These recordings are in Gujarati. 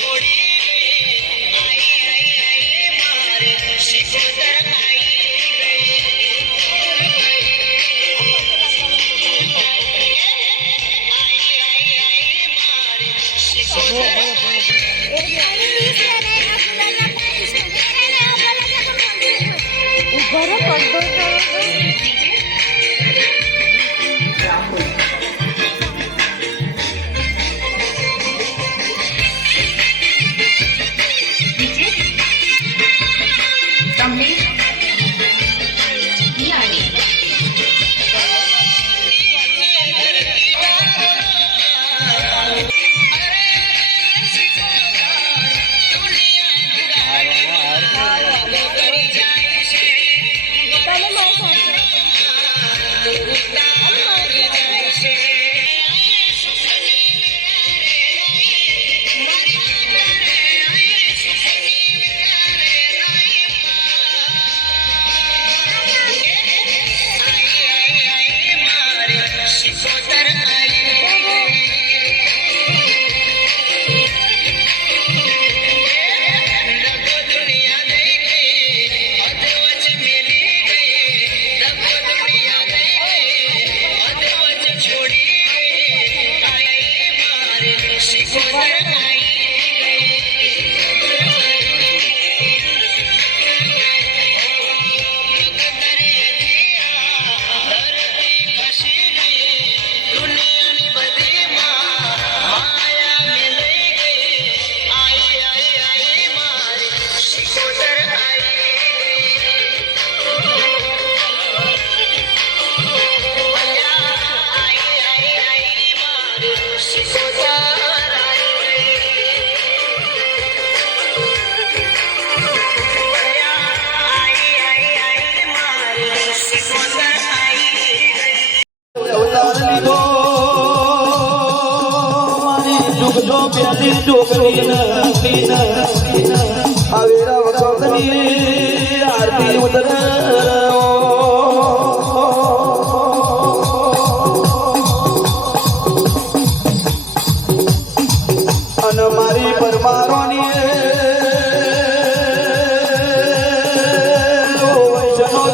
छोड़ी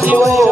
Oh.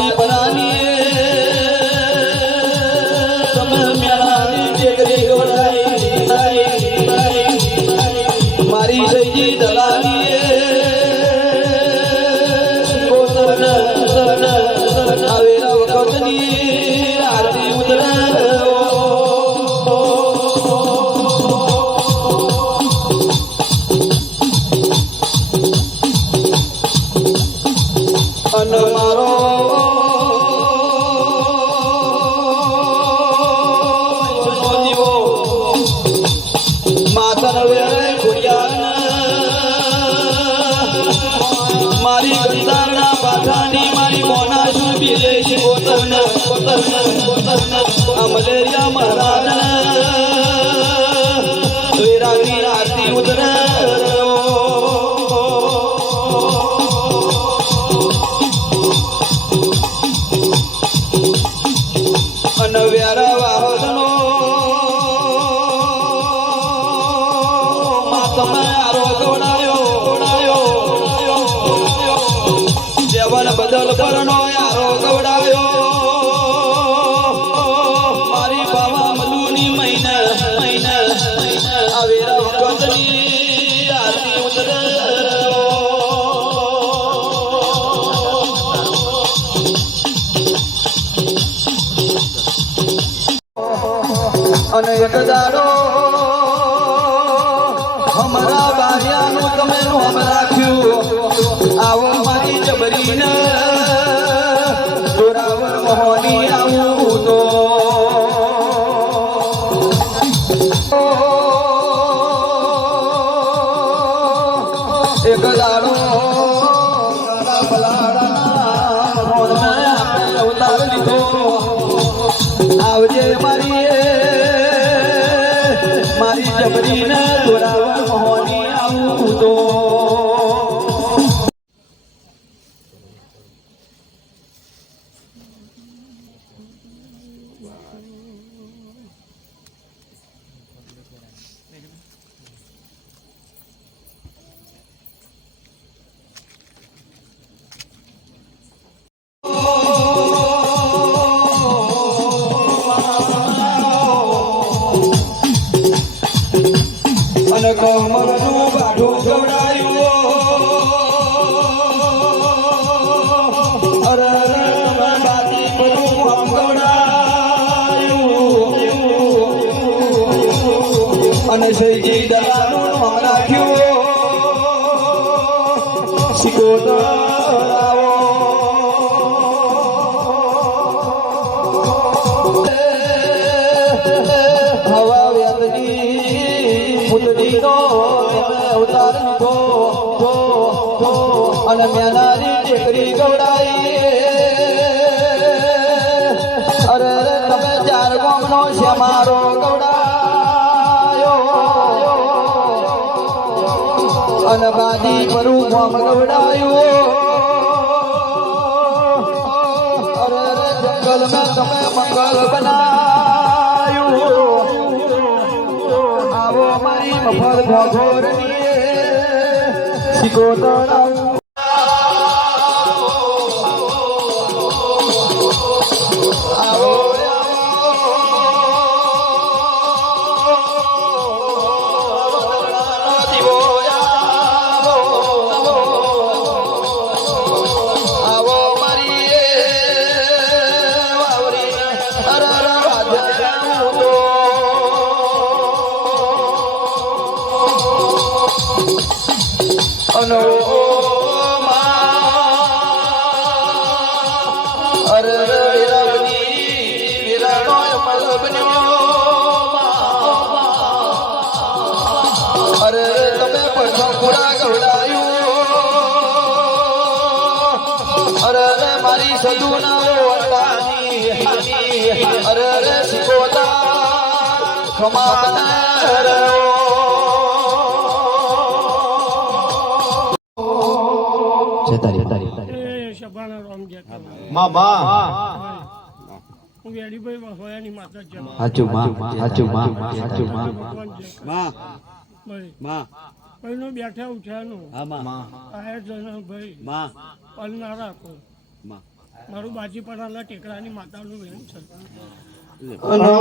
અને આ મલેરિયા અમારા બારિયાનું તમે નોમ શ્રીજી દલાનું નામ રાખ્યું સિકોતર આવો હવા વ્યાપની પુતળીનો અને મેનારી અને બાજી પરું ગામ ગવડાયું અરે, જંગલમાં તમે મંગલ બનાયું. આવો મારી મફર ભગોરની શીખો આવું મારી અતાની અરે શિકોતા ખમા માતા છે હાચું માં. હાચું માં. હાચું માં. માં. માં. બેઠા ઉઠ્યાનું હા માં. આયર જણા ભાઈ. માં. પલ ના રાખો માં. મારું બાજી પડાલા ટેકરાની માતાનું વેણ છે. અનો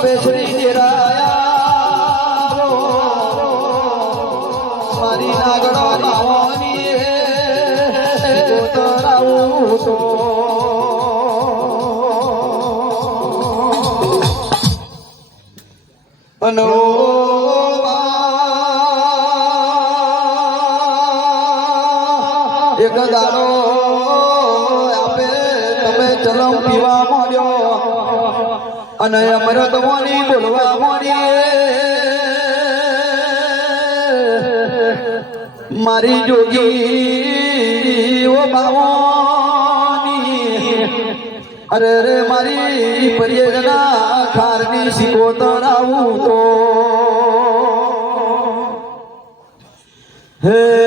તપેશ્રી દેરાયા મારી નાગડો નાવાની તરાવું તો. અનો અને અમૃત મોની બોલવા મોની. મારી જોગી ઓ બાવાની. અરે રે મારી પરિયજના, ખારની સિકોતર આવું તો. હે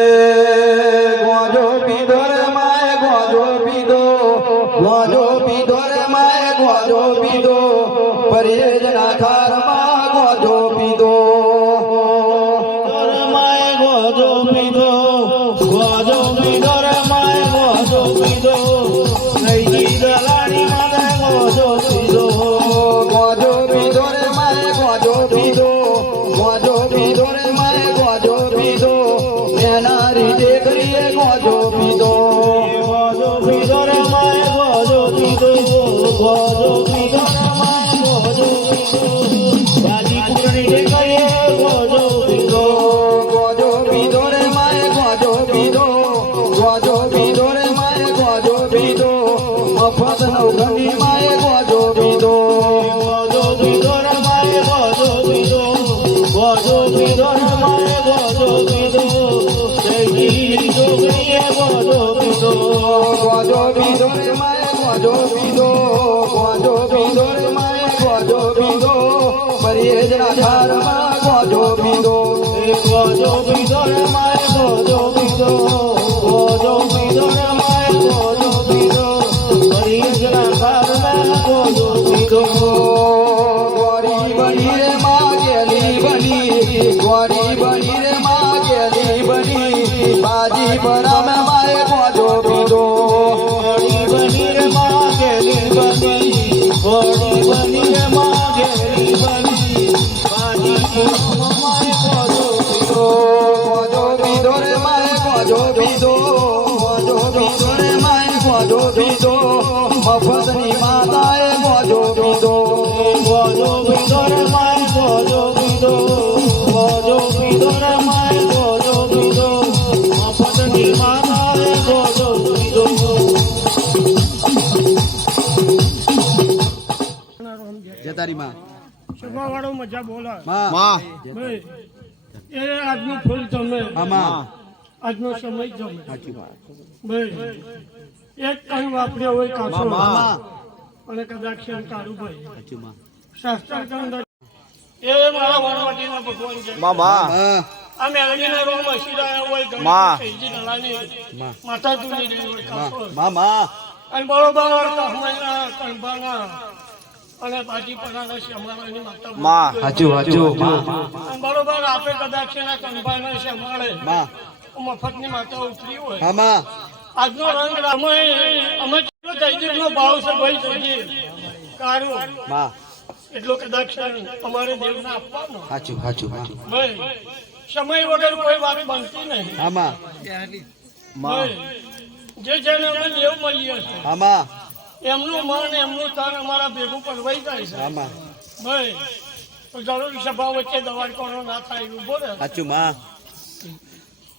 ગોજો રે માય ગોજો પીધો. મફત નવઘની માય ગોજો જતારી માં સભા વાળો મજા બોલા. માં. એ આજનું ફૂલ તમે માં. આજનો સમય તમે ભાઈ એક કઈ વાપર્યો હોય કાચો. અને કદાચ શેર કાઢું ભાઈ. શાસ્ત્ર કંદ એ મારા વનવાટીના ભગવાન છે. આ મેળવીને રોમ હસીરાયા હોય ગણેશ શેઠજી નલાની માતા તુની દેવી હોય કાચો. અને બરોબર કણબાના અને પાછી પરાના શ્યામાળાની માતા હાચું હાચું. અને બરોબર આપે કદાચ એના કણબાના શ્યામાળે મફતની માતા ઉતરી હોય. માં. આજનો રંગ અમે અમે કેટલો જયદીપનો ભાવ છે ભાઈ જોઈએ. કારું માં. એટલો કદાચ અમારે દેવને આપવાનો. હાચું હાચું ભાઈ સમય વગર કોઈ વાત બનતી નહીં. આમાં ભાઈ જે જેને અમે દેવ મળીએ છે એમનું મન એમનું તન અમારા ભેગું પલવાઈ જાય છે. આમાં. ભાઈ તો જરૂરી સભા વચ્ચે દવાડ કોનો ના થાય એવું બોલે. સાચું માં.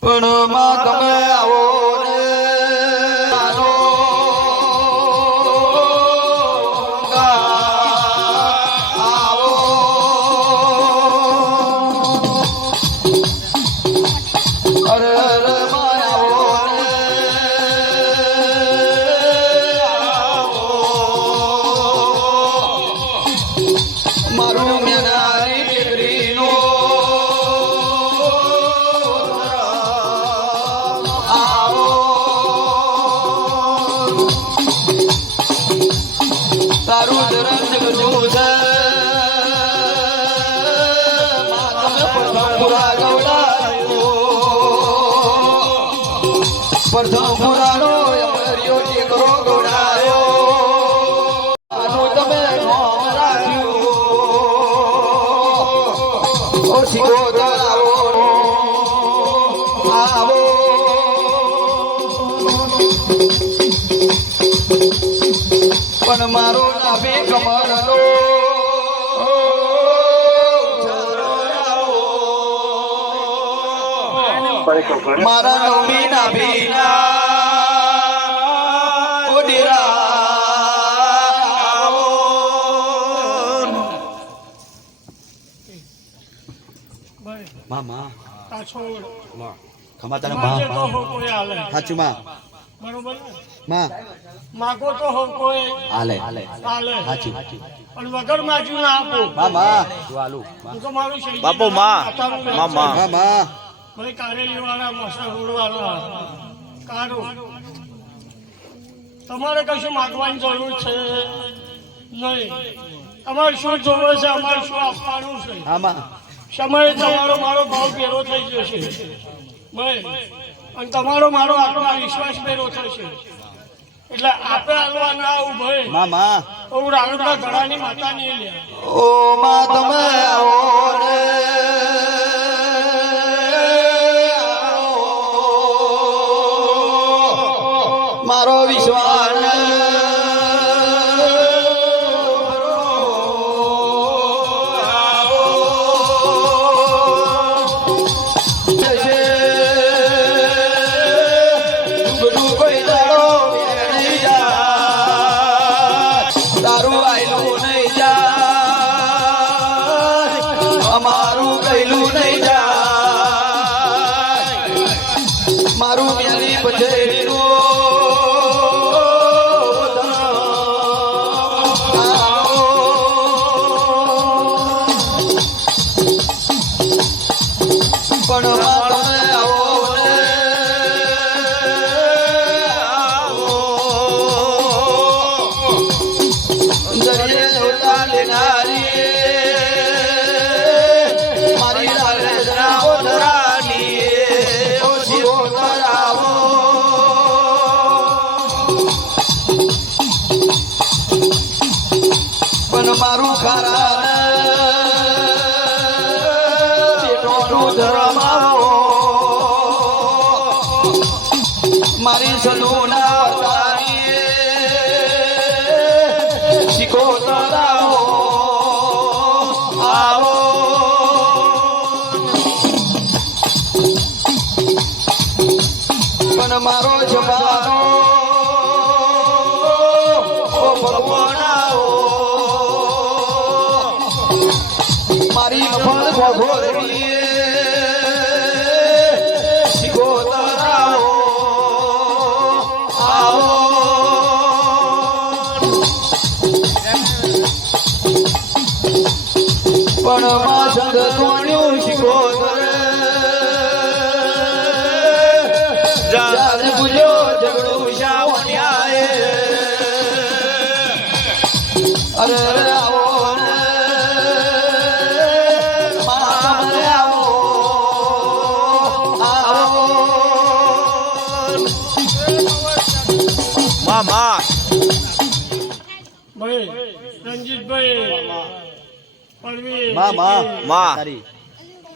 પણ માં તમે આવો રે રાખ્યું ઓ આવો. આવો. પણ મારો નાભી કમરનો મારા નવમી નાભીના ખમા તને માજે તો હો કોઈ હાલે. સાચું માં. બરોબર? માં. માગો તો હો કોઈ આલે ચાલે સાચું. પણ વગર માજુ ના આપો. બા બા હાલું હું તો મારું શહીદી બાપો માં. માં, માં. માં મને ભાઈ કારેલી વાળા મોસા રોડ વાળા કારો તમારે કશું માગવાની જરૂર છે? નહીં. તમારે શું જોવે છે? અમારે શું આપવાનું છે? હા માં. સમય તમારો મારો ભાવ ભેરો થઈ જશે અને તમારો મારો આત્મવિશ્વાસ ભેરો થશે એટલે આપણે હાલવા ના આવું ભાઈ ઓ માં તો હું રાણુના ઘડાની માતા નહીં લે ઓ મા તમે આવો ને. મારી અરે અરે આવો ને માં તમે આવો આવો માં માં ભાઈ રણજીતભાઈ પરવીનમાં માં માં તારી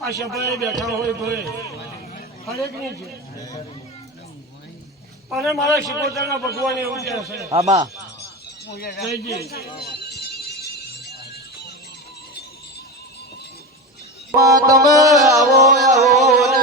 આ સભાએ બેઠા હોય ભાઈ હરેકની છે અને મારા શિકોતરના ભગવાન એવું છે. હા માં જયજી. માં તમે આવો આવો.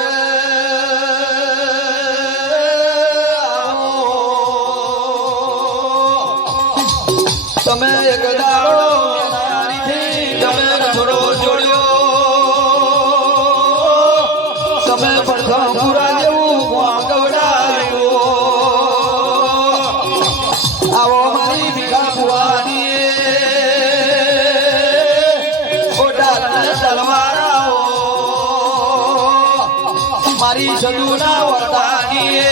સદુના વરદાની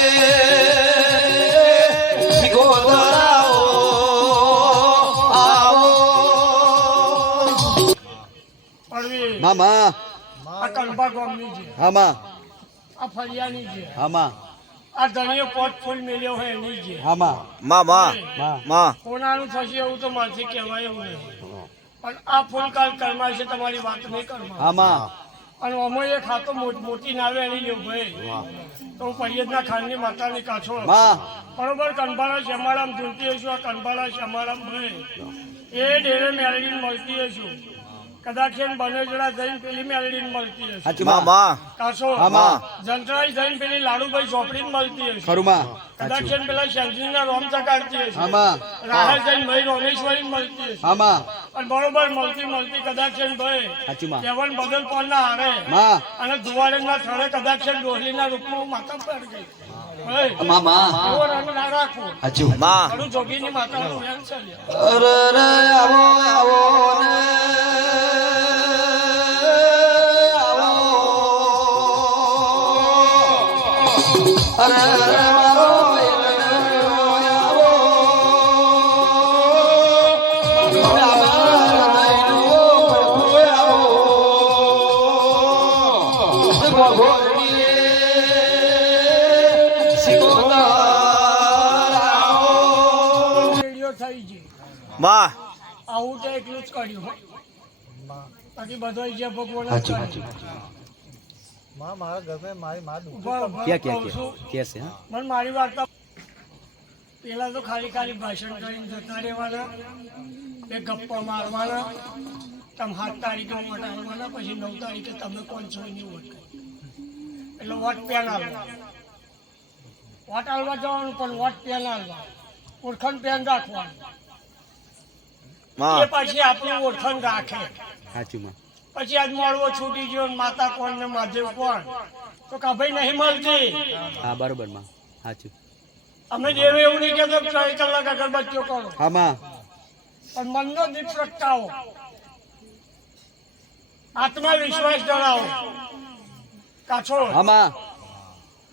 આ કણબા ગામની છે હામા આ ફરિયાની છે. હામા આ ધણીયો પોટ ફૂલ મેલ્યો હોય એની છે હામા માં મા મા. કોનાનું થશે એવું તો મારથી કહેવાય એવું નહીં. પણ આ ફૂલ કાલ કરમાય છે તમારી વાત નહીં કરવા હામા અને અમે એક ખાતો મોટ- મોટી નાવે એની જો ભાઈ. તો હું પરિયજના ખાનની માતાની કાછો બરોબર કંભાળા શ્યામારામ ઝૂંટી હશું આ કંભાળા શમારામ ભાઈ. એ ડેરે મેળવીને મળતી હશું કદાચ એમ બને જરા જઈને પેલી મેળવીને મળતી હશે. માં માં માં. કાસો હા, માં. જંત્રાઈ જઈને પેલી લાડુભાઈ ચોપડીને મળતી હશે. ખરું માં. કદાચ એમ પેલા શેરજીના રોમ ચકાડતી હશે. હામા રાહે જઈને ભાઈ રોમેશ્વરી મળતી હશે. હામા અને બરોબર મળતી મળતી કદાચ એમ ભાઈ સાચી માં. કેવન બદલ પણ આવે માં. અને ધુવાડેના સ્થળે કદાચ એમ ડોહલીના રૂપમાં માતા પર ગઈ. ના માં. અરે આવો આવો ને. માં આવું તો એટલું જ કર્યું હો. બાકી બધો જે ભગવાન હાચું હાચું માં મારા ઘરમાં મારી માં દુઃખ ક્યાં ક્યાં ક્યાં? છે હા? મને મારી વાર્તા પેલા તો ખાલી ખાલી ભાષણ કરીને જતા રહેવાના બે ગપ્પા મારવાના તમે સાત તારીખે વોટ આવવાના પછી નવ તારીખે તમે કોણ છો એની વોટ એટલે વોટ પેન આવવા વોટ આવવા જવાનું પણ વોટ પેન આવવા ઓળખાણ પેન રાખવાનું. એ પછી આપણું ઓળખાણ રાખે. સાચું માં. પછી આજ મળવો છૂટી ગયો માતા કોણ ને મહાદેવ કોણ? તો કા ભાઈ નહીં મળતી. હા બરોબરમાં. સાચું. અમે જેવું એવું નહીં કહેતો ત્રણ કલાક અગરબત્તીઓ કરો. હા માં. પણ મનનો દીપ પ્રગટાવો આત્મવિશ્વાસ ધરાવો કાછો હા માં.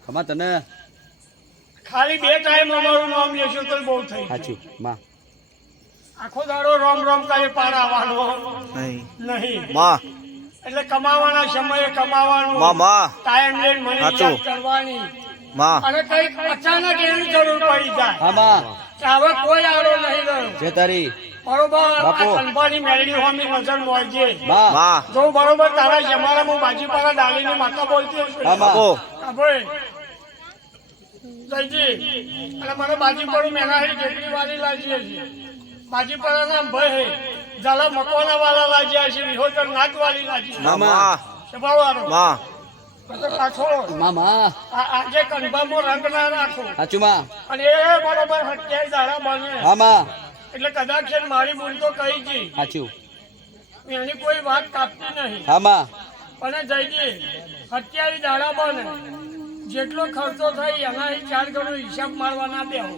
ખમા તને. ખાલી બે ટાઈમ અમારું નામ લેશો તો બહુ થઈ. સાચું માં. આખો દાડો રોમ રોમ કઈ પારાવાનો નહીં. નહીં. માં એટલે કમાવાના સમયે કમાવાનું. માં માં ટાઈમ લઈને મને કરવાની. માં અને કંઈક અચાનક એની જરૂર પડી જાય. હા માં હવે કોઈ આડો નહીં રહ્યો. જે તારી બરોબર. કંપાની મેળવી હોમી નજર મોજે. માં જો બરોબર તારા જમારા હું બાજીપાડા ડાલીની માતા બોલતી હશું. હા બાપુ ભાઈ. જયજી. અને મને બાજીપાડું મેનાહી ટેકરી વાળી લાગી છે બાજીપાડાના ભાઈ ઝાલા મકવાના વાળા લાગ્યા છે વિહોતર. માં. પાછો. માં માં આજે કંભામો રંગ ના રાખો. સાચું માં. અને એ બરોબર હત્યાઈ દાડા બને એટલે કદાચ છે મારી ભૂલ તો કહી ગઈ સાચું. એની કોઈ વાત કાપતી નહીં. હામા અને જયજી અત્યારે દાડા બને જેટલો ખર્ચો થાય એના ચાર ગણો હિસાબ મારવા ના બેહો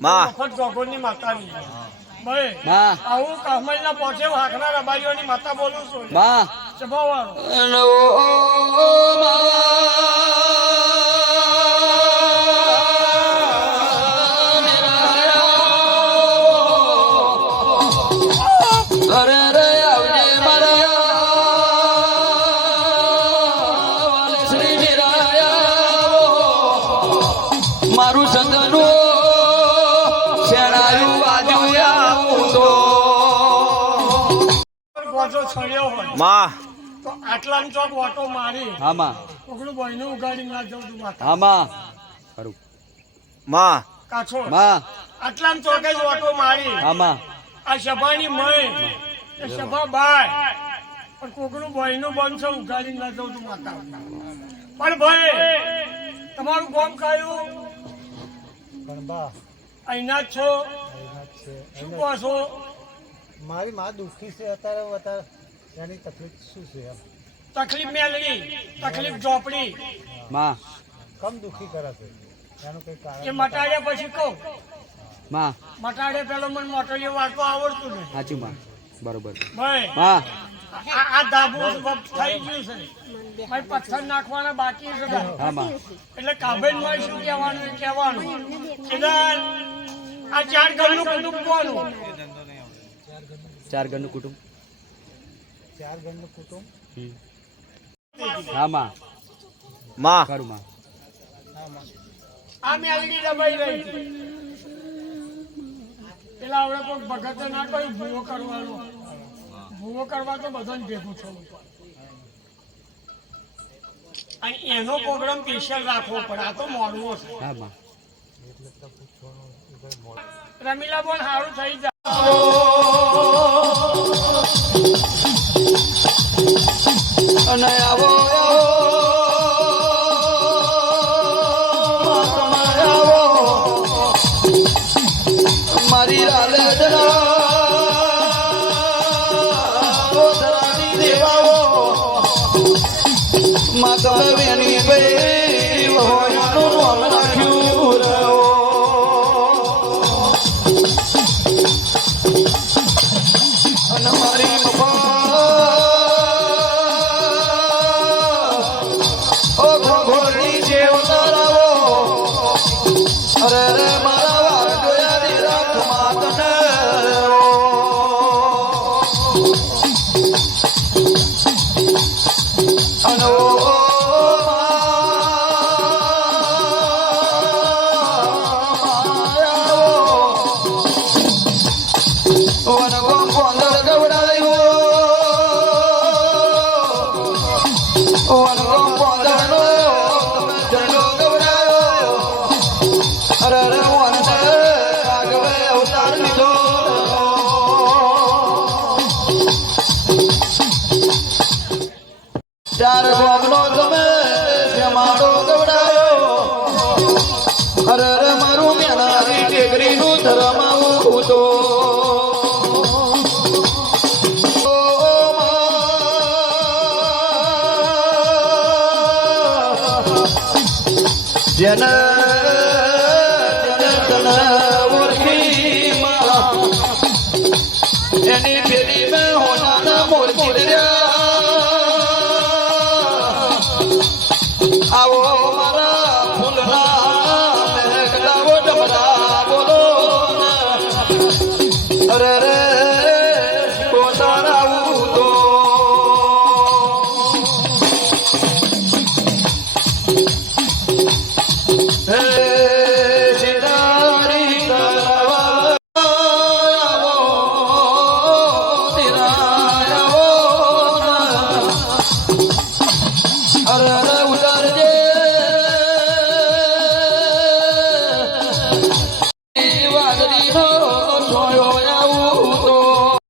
માં. વખત ગોગોળની માતાની ભાઈ માં. આવું કામલના પોચે વાઘના રબારીઓની માતા બોલું છું. માં. ગોજો છળ્યો હોય. માં. તો આટલામાં ચોક ઓટો મારી. હા માં. કોકડું ભાઈનું ઉગાડી ના જવું તું માતા હા માં. ખરું. માં. કાછો માં. આટલામાં ચોકે જ ઓટો મારી. હા માં. આ સભાની મય. એ સભા બાય. પણ કોકનું ભાઈનું બંધ છે ઉગાડી ના જવું તું માતા પણ ભાઈ તમારું ગામ કયું કણબા અહીંના જ જ છે. શું કહો છો? મારી માં દુઃખી છે અત્યારે અત્યારે એની તકલીફ શું છે એમ? તકલીફ મેળવી તકલીફ ઝોપડી. માં. કમ દુઃખી કરે છે. એનું કઈ એ કારણ મટાડ્યા પછી કહું. માં. મટાડે પેલો મને મોટલીઓ વાળતો આવડતું નહીં. સાચું માં. બરોબર. ભાઈ માં. આ આ ધાબુ થઈ ગયું છે. ભાઈ પથ્થર નાખવાના બાકી છે હા માં. એટલે કાબેલમાં શું કહેવાનું કહેવાનું. કેદાર આ ચાર ઘરનું બધું કોનું ચાર ઘરનું કુટુંબ. ચાર ઘરનું કુટુંબ? હા માં માં. ખરું માં આ મેલડી દબાઈ રહી પેલા આપણે કોઈ ભગતે ના કહ્યું ભૂવો કરવાનો. ભૂવો કરવા તો બધાને ભેગું થવું અને એનો પ્રોગ્રામ સ્પેશિયલ રાખવો પડે. આ તો મોડવો છે. હા માં રમીલા પણ સારું થઈ જાય. અને આવો આવો અને ઓ જન